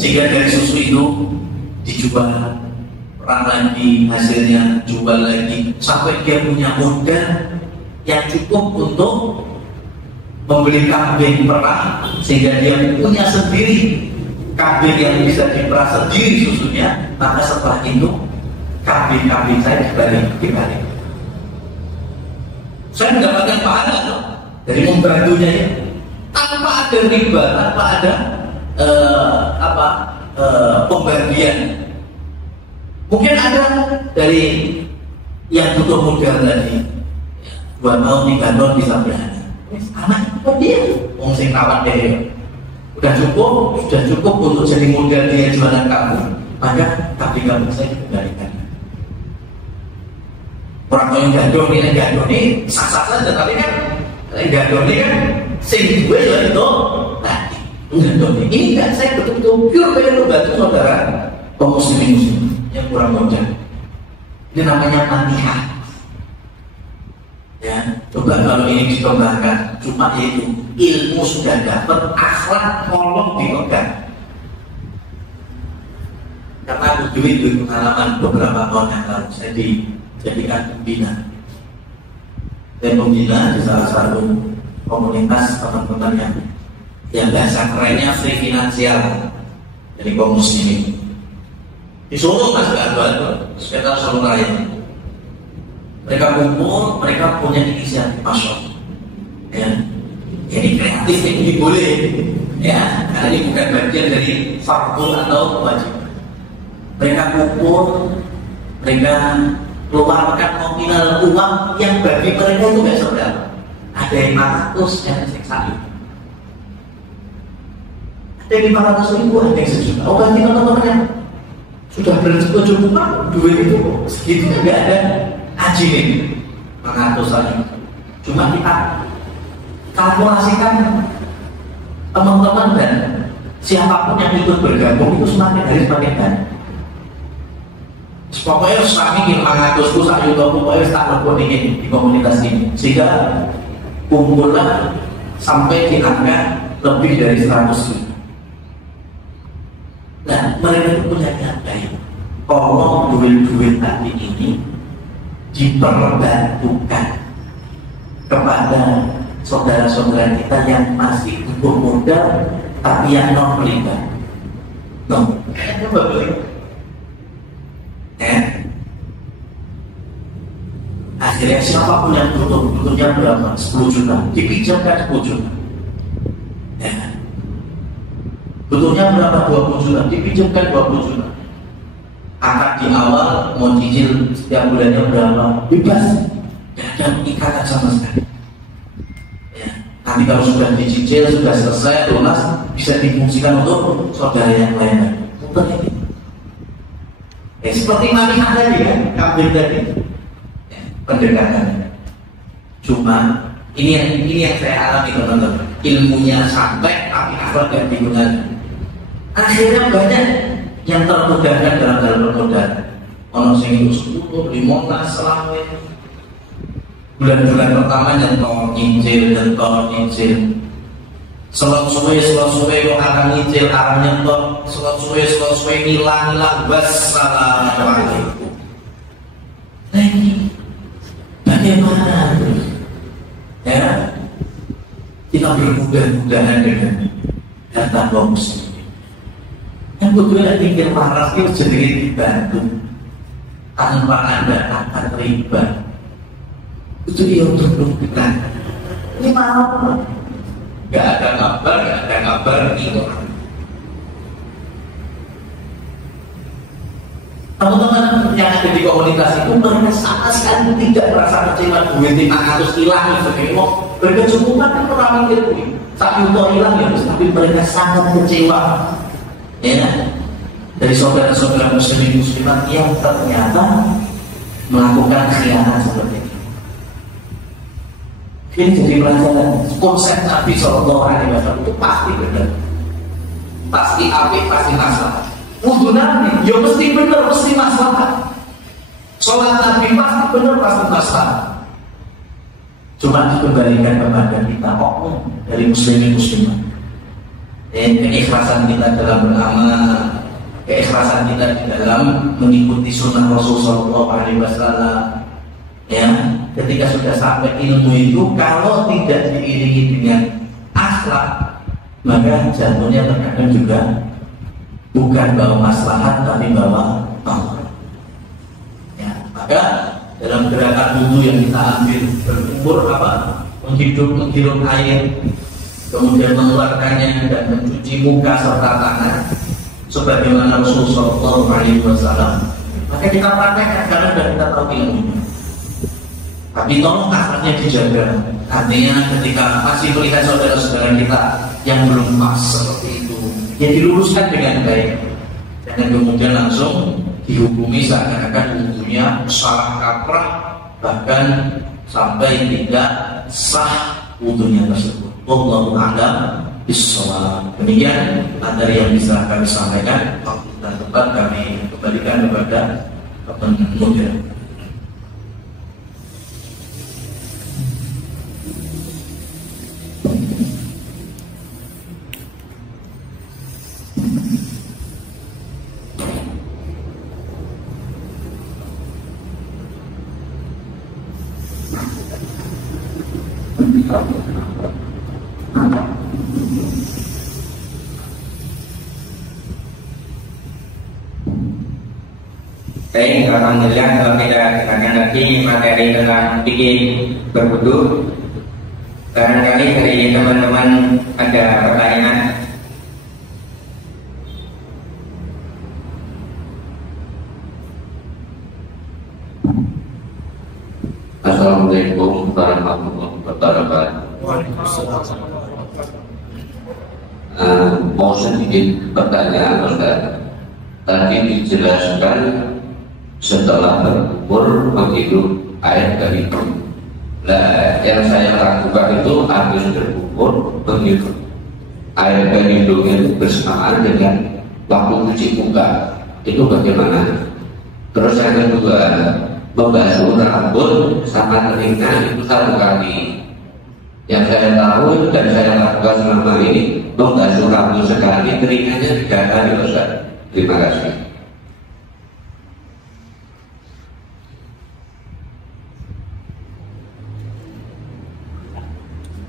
sehingga dari susu itu dijual, perah lagi, hasilnya jual lagi, sampai dia punya modal yang cukup untuk membeli kambing perah, sehingga dia punya sendiri kambing yang bisa diperah sendiri susunya. Maka setelah itu kambing-kambing saya dibalik. Saya mendapatkan pahala loh dari membantunya ya, tanpa ada riba, tanpa ada pembagian. Mungkin ada dari yang butuh modal tadi 2 tahun, 3 tahun bisa berani. Anak itu dia, wong sing rawat deh, sudah cukup untuk jadi modal dia jualan kamu. Maka kambing saya dikembalikan. Orang yang gadoh ini sah-sah saja, tapi kan gadoh ini kan sing gue ya itu tadi gadoh ini kan saya betul-betul pure pengen membantu saudara kaum muslimin yang kurang modal. Ini namanya manihah. Ya, coba kalau ini dikembangkan, cuma yaitu ilmu sudah dapat, akhlak tolong dipegang. Karena aku duit pengalaman beberapa tahun yang lalu, saya dijadikan pembina. Saya pembina di salah satu komunitas teman-teman yang bahasa kerennya free finansial dari kaum muslimin. Di Solo Mas Garbal, sekitar Solo Raya. Mereka kumpul, mereka punya inisiatif masyarakat. Ya, ini kreatif ini boleh, ya, karena ini bukan bagian dari fardu atau wajib. Mereka kumpul, mereka keluarkan nominal uang yang bagi mereka itu nggak seberapa. Ada yang 500 dan sekali. Ada yang 500.000, ada yang sejuta. Oh, berarti teman-teman yang sudah berkecukupan duit itu segitu nggak ada haji nih 500 lagi. Cuma kita kalkulasikan teman-teman dan siapapun yang ikut bergabung itu semakin hari semakin banyak. Pokoknya kami ingin 500 ku sayu pokoknya tak lebih ingin di komunitas ini sehingga kumpullah sampai di angka lebih dari 100 ribu. Nah, mereka itu punya niat baik. Kalau duit-duit tadi ini diperbantukan kepada saudara-saudara kita yang masih butuh modal tapi yang non terlibat. Akhirnya siapapun yang butuhnya berapa? 10 juta, dipinjamkan 10 juta. Butuhnya berapa? 20 juta, dipinjamkan 20 juta. Akad di awal mau cicil setiap bulannya berapa? Bebas, tidak ada ikatan sama sekali. Nanti kalau sudah dicicil, sudah selesai, lunas, bisa difungsikan untuk saudara yang lainnya. Seperti manihan tadi kan, kambing tadi, pendekatannya. Cuma ini yang saya alami teman-teman. Ilmunya sampai, tapi akhlak yang digunakan. Akhirnya banyak yang termudahkan dalam permodal. Ono sing itu 10, 15, selama bulan-bulan pertama nyentor nyicil selot suwe kok akan nyicil akan nyentor selot suwe ngilang wassalamualaikum. Nah ini bagaimana ya kita bermudah-mudahan dengan data kaum muslimin yang betul-betul tinggal waras itu jadi dibantu tanpa ada akan riba. Itu dia untuk kita. Ini mau nggak ada kabar itu. Teman-teman yang ada di komunitas itu mereka sama sekali tidak merasa kecewa duit 500 hilang seperti itu. Berkecukupan kan orang itu tapi untuk hilang ya, tapi mereka sangat kecewa. Ya, dari saudara-saudara muslimat yang ternyata melakukan khianat seperti ini. Ini jadi pelajaran konsep Nabi Sallallahu Alaihi Wasallam itu pasti benar, pasti apik, pasti masalah. Wudhu Nabi, ya mesti benar, mesti masalah. Sholat Nabi pasti benar, pasti masalah. Cuma dikembalikan kepada kita, oknum dari muslimin muslimat. Keikhlasan kita dalam beramal, keikhlasan kita di dalam mengikuti sunnah Rasulullah Sallallahu Alaihi Wasallam. Ya, ketika sudah sampai ilmu itu kalau tidak diiringi dengan akhlak maka jatuhnya terkadang juga bukan bawa maslahat tapi bawa Allah. Ya, maka dalam gerakan wudhu yang kita ambil berkumur menghirup air kemudian mengeluarkannya dan mencuci muka serta tangan sebagaimana Rasulullah Shallallahu Alaihi Wasallam. Maka kita praktekkan karena sudah kita tahu ilmunya. Tapi tolong akhlaknya dijaga. Artinya ketika masih melihat saudara-saudara kita yang belum pas seperti itu, ya diluruskan dengan baik. Jangan kemudian langsung dihukumi seakan-akan wudhunya salah kaprah, bahkan sampai tidak sah wudhunya tersebut. Wallahu a'lam bishawab. Demikian materi yang bisa kami sampaikan. Waktu dan tempat kami kembalikan kepada penutur. Baik, alhamdulillah kalau kita akan lagi materi tentang fikih berwudu. Barangkali dari teman-teman ada pertanyaan. Assalamualaikum warahmatullahi wabarakatuh. Mau sedikit pertanyaan, Ustaz. Tadi dijelaskan setelah berkumur menghirup air dari hidung. Nah, yang saya lakukan itu habis berkumur menghirup air dari hidung itu bersamaan dengan waktu cuci muka. Itu bagaimana? Terus yang kedua, membasuh rambut sama telinga itu satu kali. Yang saya tahu dan saya lakukan selama ini, membasuh rambut sekali, telinganya 3 kali, Ustaz. Terima kasih.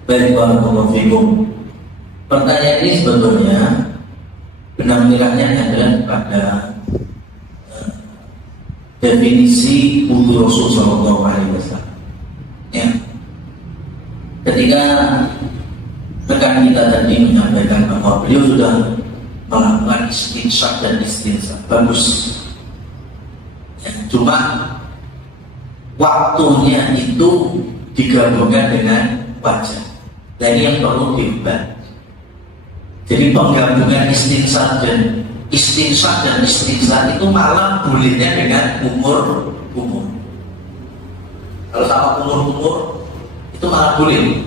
Baik, barakallahu fikum. Pertanyaan ini sebetulnya benar tidaknya adalah pada definisi wudu Rasul Shallallahu Alaihi Wasallam. Ya, ketika rekan kita tadi menyampaikan bahwa beliau sudah melakukan istinsak dan istinsak, bagus. Ya, cuma waktunya itu digabungkan dengan wajah. Dan ini yang perlu diubah. Jadi penggabungan istinsak dan istinsak itu malah bolehnya dengan umur. Kalau sama umur itu malah boleh.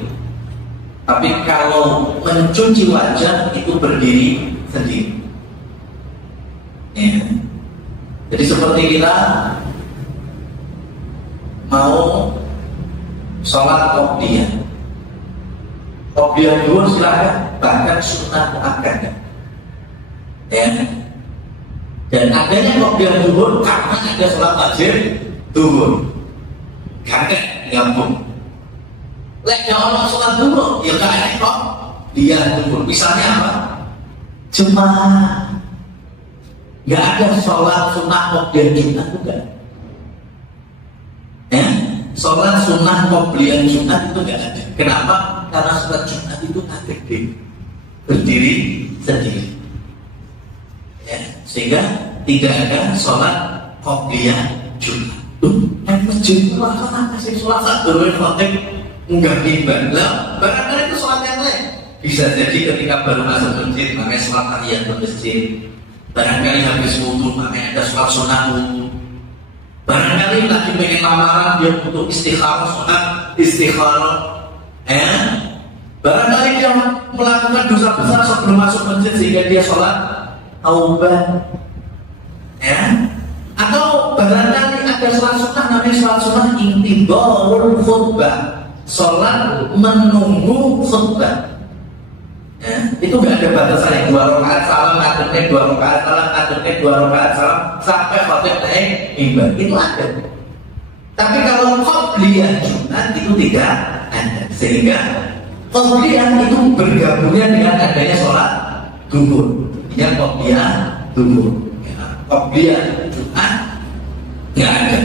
Tapi kalau mencuci wajah itu berdiri sendiri. Ya. Jadi seperti kita mau sholat qobliyah. Qobliyah dulu silakan, bahkan sunnah muakkad. Ya. Dan adanya qobliyah dulu karena ada sholat wajib dulu. Karena gabung. Lek orang sholat dulu, ya kayak kok dia dulu. Misalnya apa? Jemaah. Gak ada sholat sunnah qobliyah Jumat juga. Ya, sholat sunnah qobliyah Jumat itu gak ada. Kenapa? Karena sholat Jumat itu ATD, berdiri sendiri. Ya, sehingga tidak ada sholat qobliyah Jumat. Yang masjid itu laksana kasih sholat satu khotib enggak timbang. Lah, barangkali itu sholat yang lain. Bisa jadi ketika baru masuk masjid makanya sholat tahiyat ke masjid. Barangkali habis wudu makanya ada sholat sunat wudu. Barangkali lagi pengen lamaran dia butuh istikharah, sholat istikharah. Barangkali dia melakukan dosa besar sebelum masuk masjid sehingga dia sholat taubah. Atau barangkali ada sholat sunnah namanya sholat sunnah intidharul khutbah, sholat menunggu khutbah. Itu nggak ada batasannya, 2 rakaat salam, ngaturnya 2 rakaat salam, ngaturnya 2 rakaat salam sampai khotib naik mimbar, itu ada. Tapi kalau qobliyah Jumat itu tidak ada, sehingga qobliyah itu bergabungnya dengan adanya sholat duhur. Yang qobliyah duhur, qobliyah Jumat nggak ada.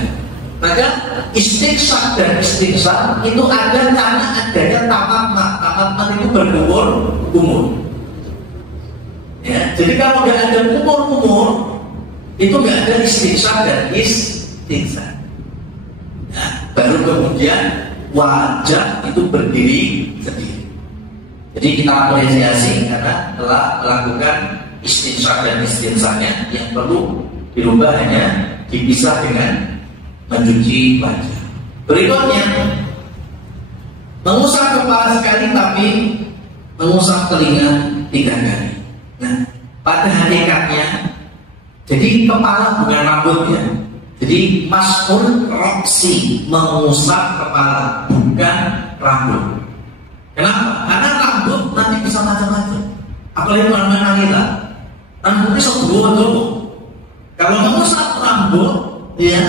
Maka istinsak dan istinsak itu ada karena adanya tamatmat itu berumur. Ya, jadi kalau nggak ada umur itu nggak ada istinsak dan istinsak. Nah, baru kemudian wajah itu berdiri sendiri. Jadi kita apresiasi karena telah melakukan istinsak dan istinsaknya. Yang perlu dirubah hanya dipisah dengan mencuci wajah. Berikutnya, mengusap kepala sekali tapi mengusap telinga 3 kali. Nah, pada hakikatnya, jadi kepala bukan rambutnya. Jadi mas'ul roksi, mengusap kepala bukan rambut. Kenapa? Karena rambut nanti bisa macam-macam. Apalagi mana kita, rambutnya sebelum dulu. Kalau mengusap rambut, ya,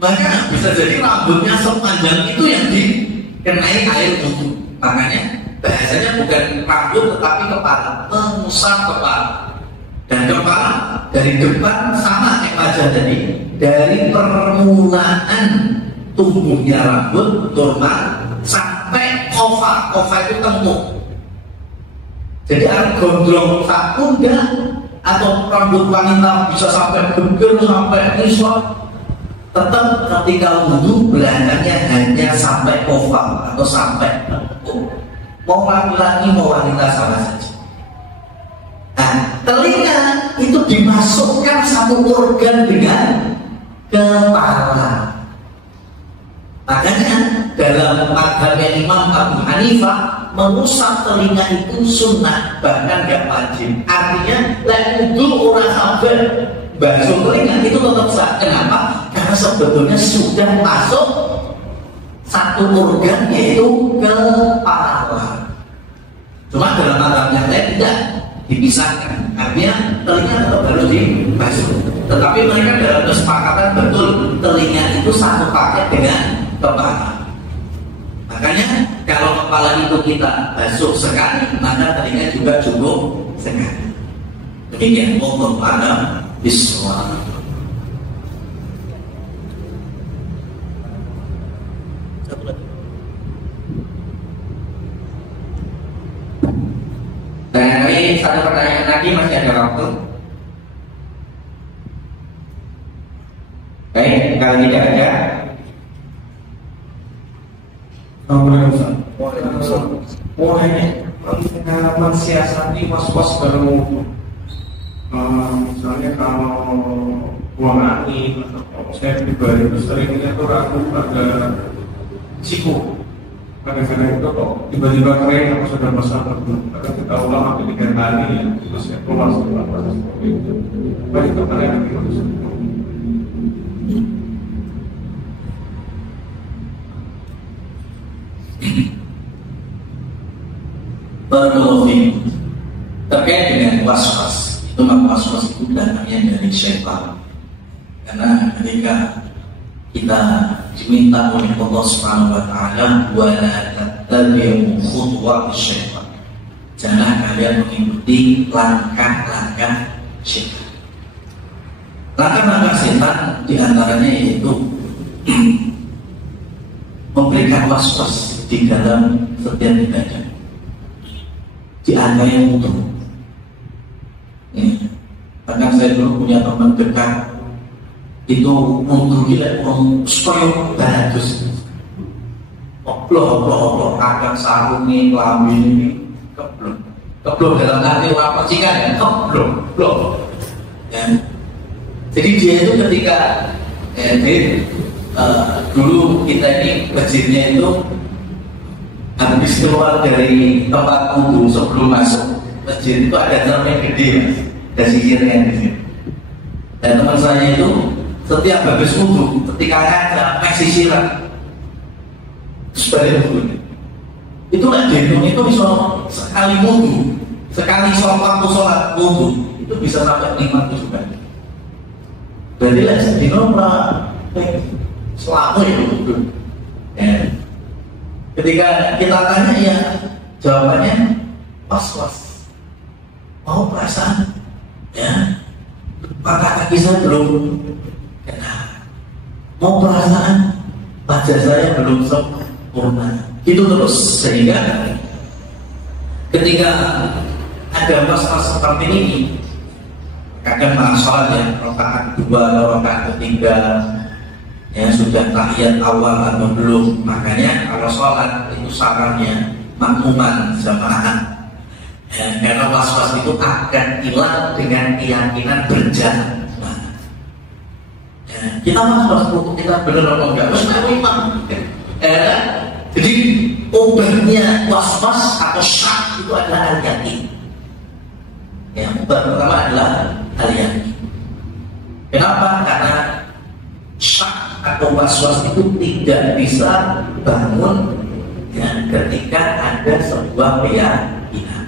maka bisa jadi rambutnya sepanjang itu yang dikenai air wudu. Makanya bahasanya bukan rambut tetapi kepala, mengusap kepala. Dan kepala dari depan sama kayak wajah tadi, dari permulaan tumbuhnya rambut turma sampai kofa itu tengkuk. Jadi ada gondrong sak pundak atau rambut wanita bisa sampai geger sampai nisot, tetap ketika wudhu belakangnya hanya sampai kofa atau sampai tengkuk. Mau laki-laki mau wanita sama saja. Nah, telinga itu dimasukkan satu organ dengan kepala. Makanya dalam mazhabnya Imam Abu Hanifah mengusap telinga itu sunnah, bahkan gak wajib. Artinya lek wudu orang sampai basuh telinga itu tetap sah. Kenapa? Karena sebetulnya sudah masuk satu organ yaitu kepala. Cuma dalam mazhabnya lain tidak dipisahkan, artinya telinga tetap harus dibasuh. Tetapi mereka dalam kesepakatan betul telinga itu satu paket dengan kepala. Makanya kalau kepala itu kita basuh sekali, maka telinga juga cukup sekali. Demikian wallahu a'lam bishawab. Barangkali satu pertanyaan lagi, masih ada waktu. Baik, kalau tidak ada. Wah, ini mensiasati was-was baru. Misalnya kalau buang angin atau saya pribadi itu seringnya tuh ragu pada siku. Kadang-kadang itu kok tiba-tiba kering atau sudah besar belum. Kadang kita ulang sampai 3 kali ya, terus ya keluar setelah proses seperti itu. Baik pertanyaan itu. Barakallahu terkait dengan was-was. Itu maka was-was itu datangnya dari syaitan. Karena ketika kita diminta oleh Allah Subhanahu wa taala wala tattabi'u khutuwati syaitan. Jangan kalian mengikuti langkah-langkah syaitan. Langkah-langkah syaitan diantaranya yaitu memberikan was-was di dalam setiap ibadah. Di anda yang utuh. Karena saya dulu punya teman dekat itu untuk gila orang supaya bagus. Oblok akan sarung nih, kelambi ini keblok dalam arti orang percikan ya, keblok. Ya. Jadi dia itu ketika dulu kita ini masjidnya itu habis keluar dari tempat wudhu sebelum masuk masjid itu ada cermin gede mas, ada sisirnya di sini. Dan teman saya itu setiap habis wudhu ketika ngaca masih sisiran sebagai wudhu itu lah gendong itu bisa sekali wudhu, sekali waktu sholat wudhu itu bisa sampai 5-7 kali. Berarti lah sedino selama itu wudhu. Ketika kita tanya ya jawabannya was-was, mau perasaan ya maka kaki saya belum kena, mau perasaan wajah saya belum sempurna, itu terus. Sehingga ketika ada was-was seperti ini kadang malah sholat ya rakaat 2 atau rakaat ketiga ya sudah tahiyat awal atau belum. Makanya kalau sholat itu sarannya makmuman jamaah ya, karena was-was itu akan hilang dengan keyakinan berjalan. Ya, kita was-was untuk kita benar atau enggak harus imam. Jadi obatnya was-was atau syak itu adalah al-yakin. Ya, obat pertama adalah al-yakin. Kenapa? Karena syak atau was-was itu tidak bisa bangun ya, ketika ada sebuah keyakinan.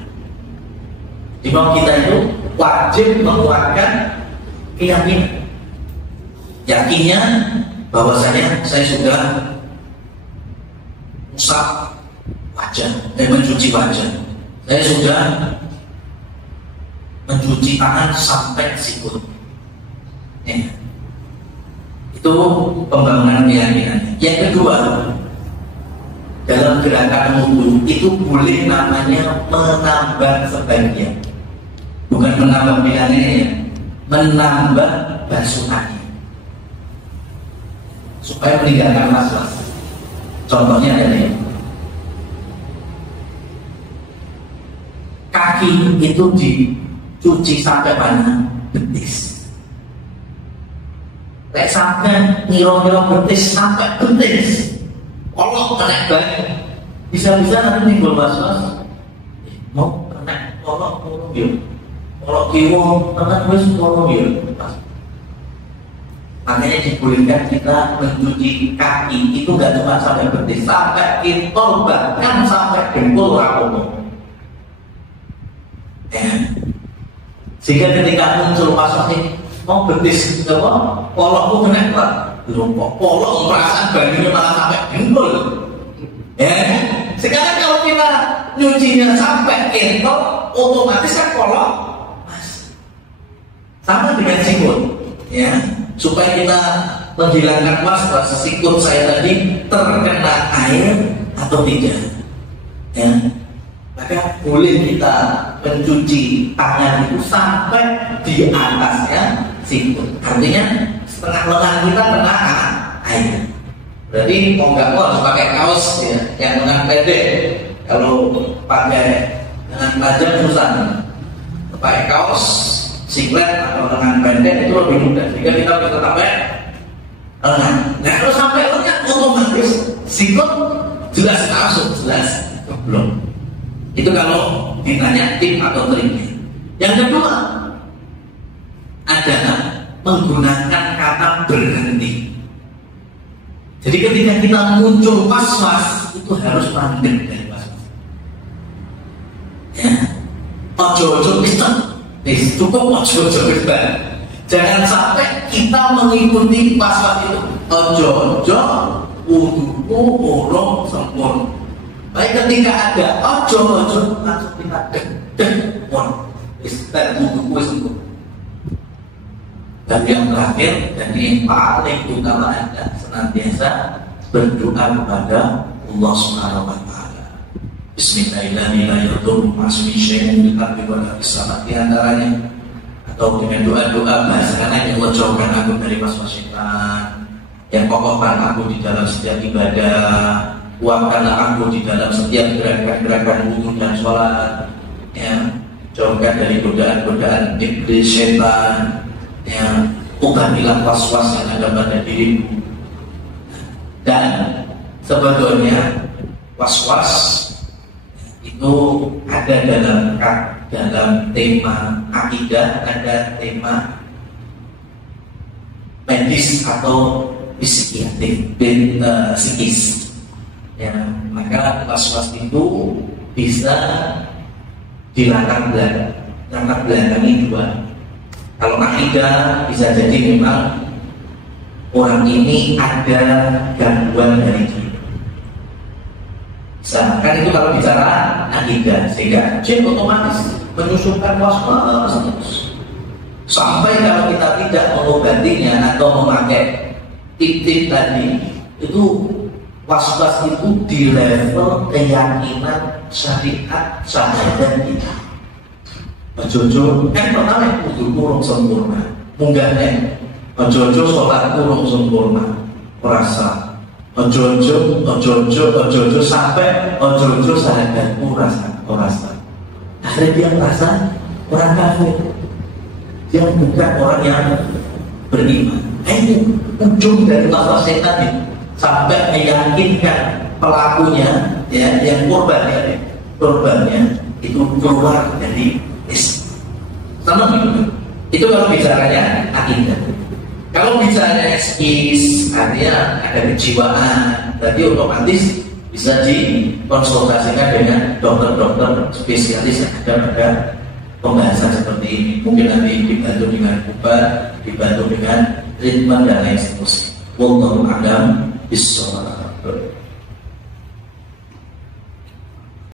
Di mana kita itu wajib menguatkan keyakinan. Yakinnya bahwasanya saya sudah usap wajah, mencuci wajah. Saya sudah mencuci tangan sampai sikut. Ya. Itu pembangunan keyakinan. Yang kedua, dalam gerakan wudhu itu boleh namanya menambah sebagian, bukan menambah bilangannya, menambah basuhannya supaya meninggalkan was-was. Contohnya adalah kaki itu dicuci sampai mana? Betis. Lek sampai ngiro-ngiro betis sampai betis, kalau kena banget, bisa-bisa nanti timbul was-was. Mau kena kalau ya, kalau kiwo kena wis kalau ya. Makanya dibolehkan kita mencuci kaki itu nggak cuma sampai betis, sampai kitol, bahkan sampai dengkul rapopo. Ya. Sehingga ketika muncul was-was ini, mau betis apa? Polokku kena apa? Polok perasaan bajunya malah sampai dengkul. Ya. Sekarang kalau kita nyucinya sampai kentor, otomatis kan polok sama dengan sikut. Ya. Supaya kita menghilangkan was-was sikut saya tadi terkena air atau tidak. Ya. Maka boleh kita mencuci tangan itu sampai di atasnya sikut. Artinya setengah lengan kita kena air. Berarti mau nggak mau harus pakai kaos ya, yang lengan pendek. Kalau pakai lengan panjang susah. Pakai kaos singlet atau lengan pendek itu lebih mudah. Jika kita bisa pakai lengan. Nah kalau sampai lengan otomatis sikut jelas masuk, jelas belum. Itu kalau ditanya tip atau triknya. Yang kedua adalah menggunakan kata berhenti. Jadi ketika kita muncul was-was itu harus mandek dari was-was. Ya, ojo-ojo kita, cukup ojo-ojo kita. Jangan sampai kita mengikuti was-was itu. Ojo-ojo, wuduku urung sempurna. Baik ketika ada ojo-ojo langsung kita sempurna. Dan yang terakhir dan yang paling utama adalah senantiasa berdoa kepada Allah Subhanahu wa taala. Bismillahirrahmanirrahim. Di antaranya atau dengan doa-doa bahasa lain, Allah jauhkan aku dari was-was syaitan, yang kokohkan aku di dalam setiap ibadah, kuatkanlah aku di dalam setiap gerakan-gerakan wudhu dan sholat, ya, jauhkan dari godaan-godaan iblis syaitan, ya, ubahlah was-was yang ada pada dirimu. Dan sebetulnya was-was itu ada dalam tema akidah, ada tema medis atau psikis. Ya, maka was-was itu bisa dilatar belakangi dua. Kalau akidah bisa jadi memang orang ini ada gangguan dari dia. Kan itu kalau bicara akidah, sehingga jin otomatis menyusulkan was-was sampai kalau kita tidak mengobatinya atau memakai tip-tip tadi, itu was-was itu di level keyakinan syariat syahadat kita. Ojo-ojo kan pertama kudu kurung sempurna, munggahnya ojo-ojo sholat kurung sempurna, rasa ojo-ojo sampai ojo-ojo syahadatku rasa. Akhirnya dia merasa orang kafir, dia bukan orang yang beriman. Ini ujung dari was-was setan itu, sampai meyakinkan pelakunya, ya, yang korbannya itu keluar dari Islam. Sama begitu. Itu kalau bicaranya akidah. Kalau bicaranya psikis, artinya ada kejiwaan, berarti otomatis bisa dikonsultasikan dengan dokter-dokter spesialis yang ada pada pembahasan seperti ini. Mungkin nanti dibantu dengan obat, dibantu dengan treatment dan lain sebagainya. Wallahu a'lam bishawab.